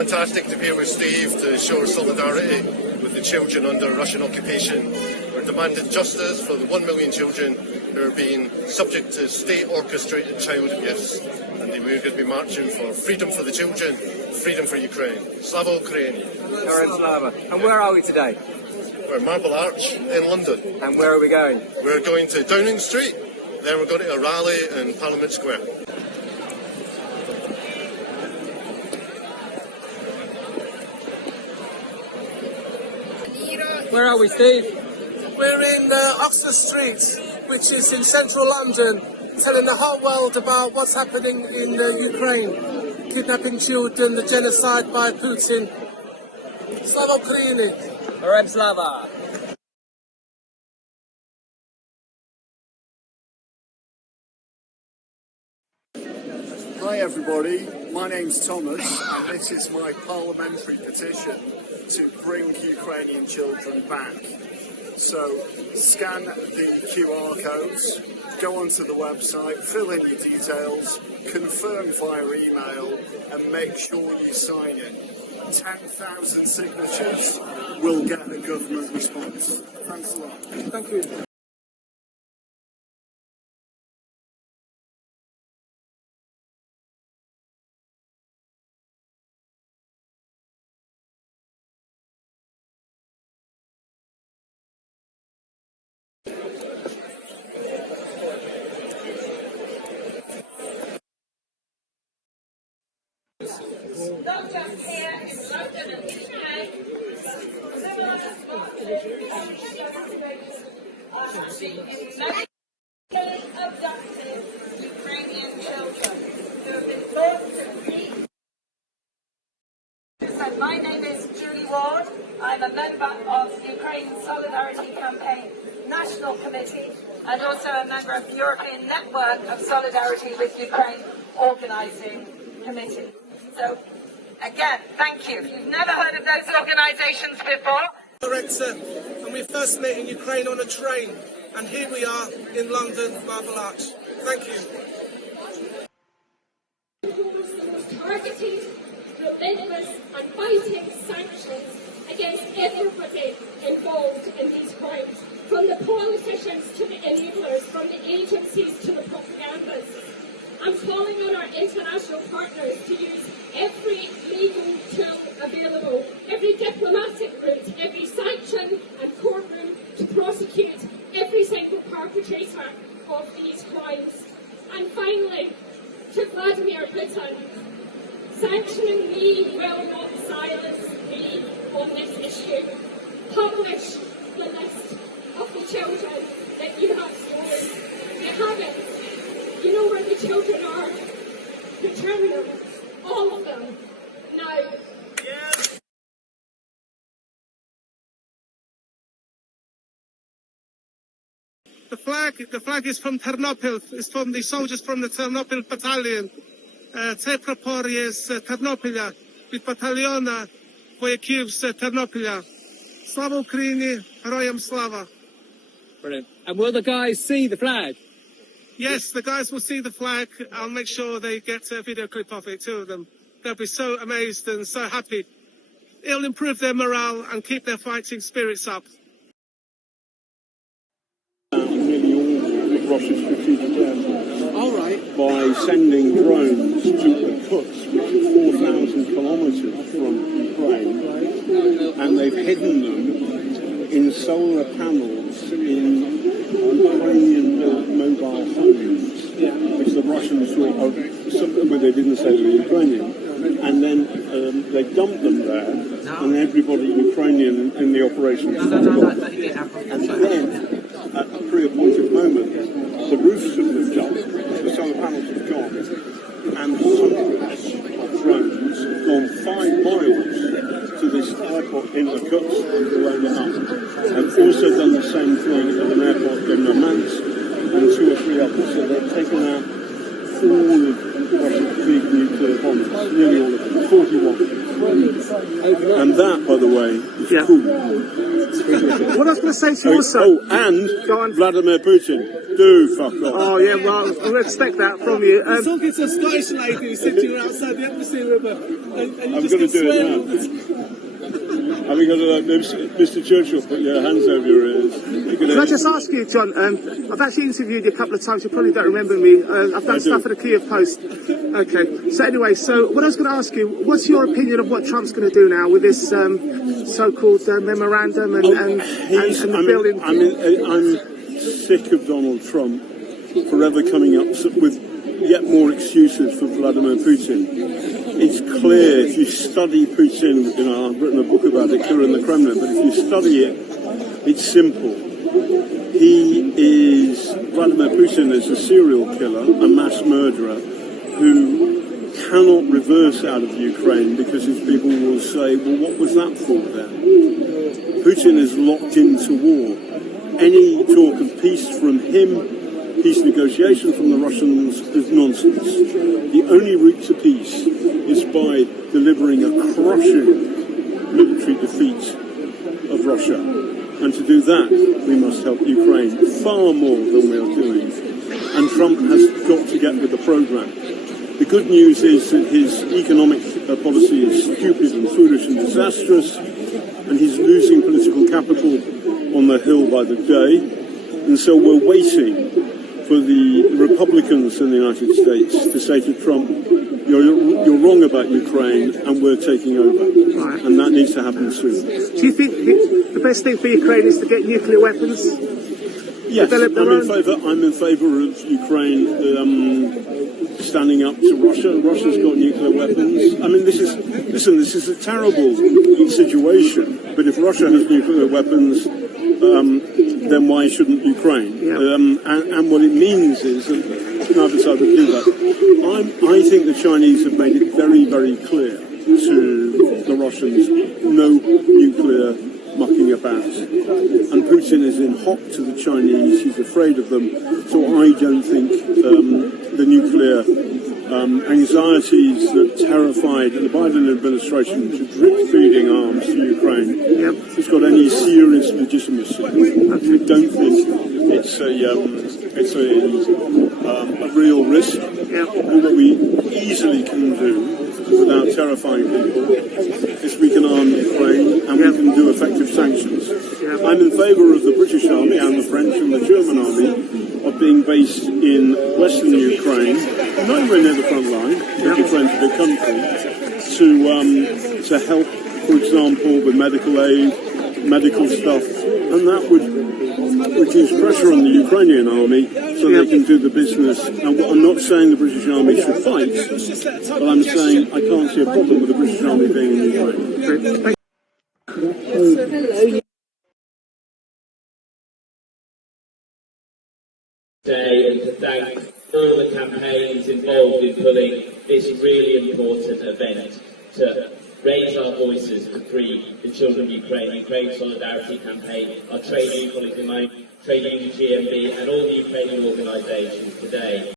Fantastic to be here with Steve to show our solidarity with the children under Russian occupation. We're demanding justice for the 1 million children who are being subject to state-orchestrated child abuse. And we're going to be marching for freedom for the children, freedom for Ukraine. Slava Ukraini. Slava. And where are we today? We're at Marble Arch in London. And where are we going? We're going to Downing Street, then we're going to a rally in Parliament Square. Where are we, Steve? We're in Oxford Street, which is in central London, telling the whole world about what's happening in Ukraine. Kidnapping children, the genocide by Putin. Slava Ukraini. Slava. Hi everybody, my name's Thomas and this is my parliamentary petition to bring Ukrainian children back. So scan the QR codes, go onto the website, fill in your details, confirm via email and make sure you sign it. 10,000 signatures will get a government response. Thanks a lot. Thank you. Not just here in London and the UK, similar many abducted Ukrainian children who have been forced to flee. So my name is Julie Ward. I'm a member of Ukraine Solidarity Campaign National Committee and also a member of the European Network of Solidarity with Ukraine Organising Committee. So, again, thank you. If you've never heard of those organisations before. Director, and we first met in Ukraine on a train, and here we are in London, Marble Arch. Thank you. Targeted, relentless and biting sanctions against everybody involved in these crimes, from the politicians to the enablers, from the agencies to the propagandists. I'm calling on our international partners to use every legal tool available, every diplomatic route, every sanction and courtroom to prosecute every single perpetrator of these crimes. And finally, to Vladimir Putin, sanctioning me will not silence me on this issue. Publish the list of the children that you have stolen. You haven't. You know where the children are. Return them. All of them. Now. Yes. The flag is from Ternopil. It's from the soldiers from the Ternopil battalion. Te praporie z Ternopila, від батальйона вояків з Тернополя. Slava Ukraini, Heroyam Slava. Brilliant. And will the guys see the flag? Yes, the guys will see the flag. I'll make sure they get a video clip of it, two of them. They'll be so amazed and so happy. It'll improve their morale and keep their fighting spirits up. Nearly all of Russia's strategic airports. All right. By sending drones to the Kuts, which is 4,000 kilometres from Ukraine, and they've hidden them in solar panels in Ukrainian-built mobile homes, which the Russians thought, well, they didn't say they were Ukrainian, and then they dumped them there, and everybody Ukrainian in the operation was gone. And then, at a pre-appointed moment, the roofs have jumped, the solar panels have gone, and hundreds of drones have gone 5 miles to this airport in the Kuts and blown it up. I've also done the same thing at an airport in Murmansk and 2 or 3 others. So they've taken out all of Russia's big nuclear bombs, nearly all of them, 41. And that, by the way, is Yeah. cool. What I was going to say to you also... and Go on. Vladimir Putin, do fuck off. Oh, yeah, well, I expect that from you. You're talking to a Scottish lady who's sitting outside the Embassy River, and you I'm just going to get do it swearing. now. Have you got Mr. Churchill, put your hands over your ears. Can I just ask you, John, I've actually interviewed you a couple of times, you probably don't remember me. I've done stuff for the Kiev Post. Okay, so anyway, so what I was going to ask you, what's your opinion of what Trump's going to do now with this so-called memorandum and the bill in... I'm sick of Donald Trump forever coming up with yet more excuses for Vladimir Putin. It's clear, if you study Putin, I've written a book about it, Killer in the Kremlin, but if you study it, it's simple. Vladimir Putin is a serial killer, a mass murderer, who cannot reverse out of Ukraine because his people will say, well, what was that for then? Putin is locked into war. Any talk of peace from him, peace negotiation from the Russians, is nonsense. The only route to peace is by delivering a crushing military defeat of Russia. And to do that, we must help Ukraine far more than we are doing. And Trump has got to get with the program. The good news is that his economic policy is stupid and foolish and disastrous, and he's losing political capital on the Hill by the day. And so we're waiting for the Republicans in the United States to say to Trump, you're wrong about Ukraine and we're taking over. Right. And that needs to happen soon. Do you think the best thing for Ukraine is to get nuclear weapons? Yes, I'm in favour of Ukraine standing up to Russia. Russia's got nuclear weapons. I mean, this is a terrible situation. But if Russia has nuclear weapons, then why shouldn't Ukraine? Yeah. And what it means is that neither side would do that. I think the Chinese have made it very, very clear to the Russians, no nuclear mucking about. And Putin is in hot to the Chinese, he's afraid of them, so I don't think the nuclear anxieties that terrified the Biden administration to drip-feeding arms to Ukraine has got any serious legitimacy. We don't think it's a real risk. And what we easily can do, without terrifying people, is we can arm Ukraine and we can do effective sanctions. I'm in favour of the British Army and the French and the German Army of being based in western Ukraine, nowhere near the front line, because Ukraine's a big country, to help, for example, with medical aid, medical stuff, and that would reduce pressure on the Ukrainian army so they can do the business. Now, I'm not saying the British Army should fight, but I'm saying I can't see a problem with the British Army being in Ukraine. Hello. And to thank all the campaigns involved in pulling this really important event to raise our voices to free the children of Ukraine, Ukraine Solidarity Campaign, our trade union colleagues in mine, Trade Union GMB, and all the Ukrainian organisations today.